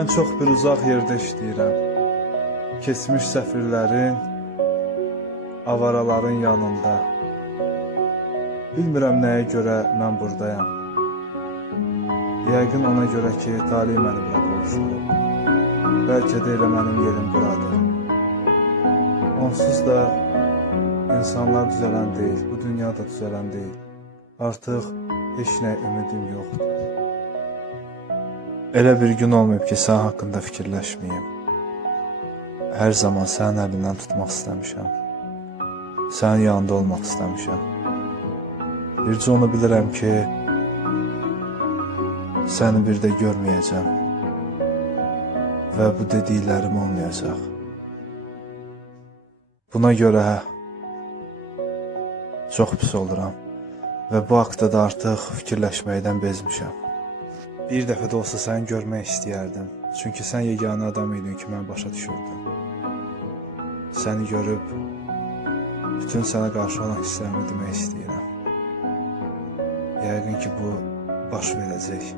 Mən çox bir uzaq yerdə işləyirəm. Keçmiş səfirlərin, avaraların yanında. Bilmirəm nəyə görə mən buradayam. Yəqin ona görə ki, talih məni bura qovuşdurub. Bəlkə də elə mənim yerim buradır. Onsuz da insanlar düzələn deyil, bu dünya da düzələn deyil. Artıq heç nə ümidim yoxdur. Elə bir gün olmayıb ki, sən haqqında fikirləşməyim. Hər zaman sənin əlindən tutmaq istəmişəm. Sənin yanında olmaq istəmişəm. Bircə onu bilirəm ki, səni bir də görməyəcəm. Və bu dediklərim olmayacaq. Buna görə çox pis oluram. Və bu haqda da artıq fikirləşməkdən bezmişəm. Bir dəfə də olsa səni görmək istəyərdim. Çünki sən yeganə adam idin ki, mən başa düşürdüm. Səni görüb, bütün sənə qarşı olan hisslərimi demək istəyirəm. Yəqin ki, bu baş verəcək.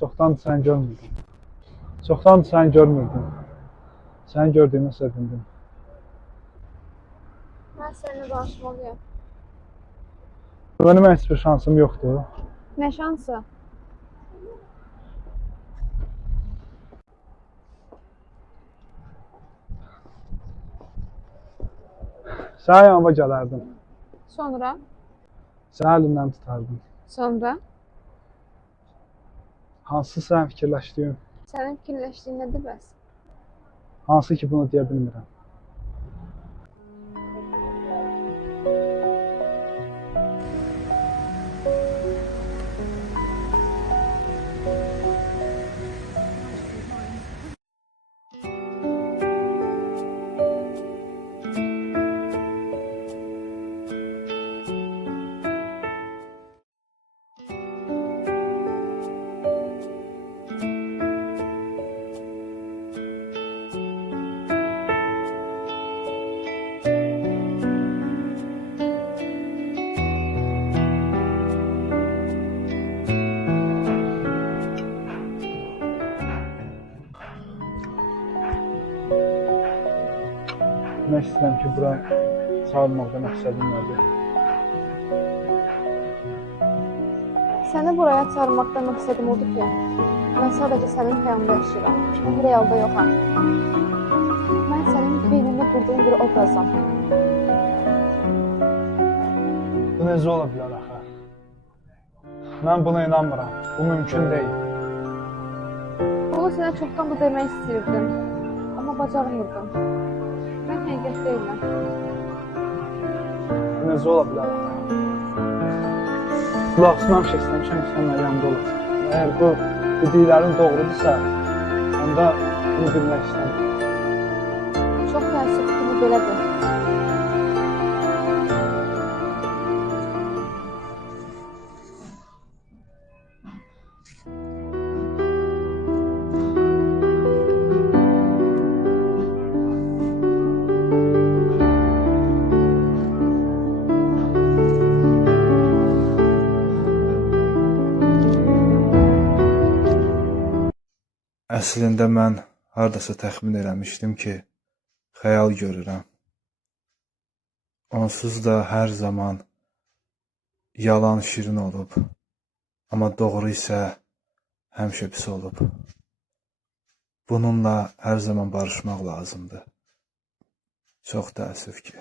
Çoxdandır səni görmürdüm. Çoxdandır səni görmürdüm. Səni gördüyümə sevindim. Mən səninlə danışmalıyam. Mənim heç bir şansım yoxdur. Nə şansı? Sənin yanıma gələrdim. Sonra? Sənin əlindən tutardım. Sonra? Hansı sən fikirləşdiyin? Sənin fikirləşdiyin nədir bəs? Hansı ki, bunu deyə bilmirəm. Demək istəyirəm ki, bura çağırmaqda məqsədim nədir? Səni buraya çağırmaqdan məqsədim odur ki, mən sadəcə sənin xəyalında yaşayıram. Mən realda yoxam. Mən sənin beynində qurduğun bir obrazam. Bu necə ola bilər axı? Mən buna inanmıram. Bu mümkün deyil. Bunu sənə çoxdan da demək istəyirdim, amma bacarmırdım. Mən həqiqət deyiləm. Bu necə ola bilər axı? Qulaqsınamış istəmişəm ki, sən mənim yanımda olasın. Əgər bu dediklərin doğrudursa, onda bunu bilmək istəmirəm. Çox təəssüf ki, bu belədir. Əslində mən hardasa təxmin eləmişdim ki, xəyal görürəm. Onsuz da hər zaman yalan şirin olub, amma doğru isə həmişə pis olub. Bununla hər zaman barışmaq lazımdır. Çox təəssüf ki.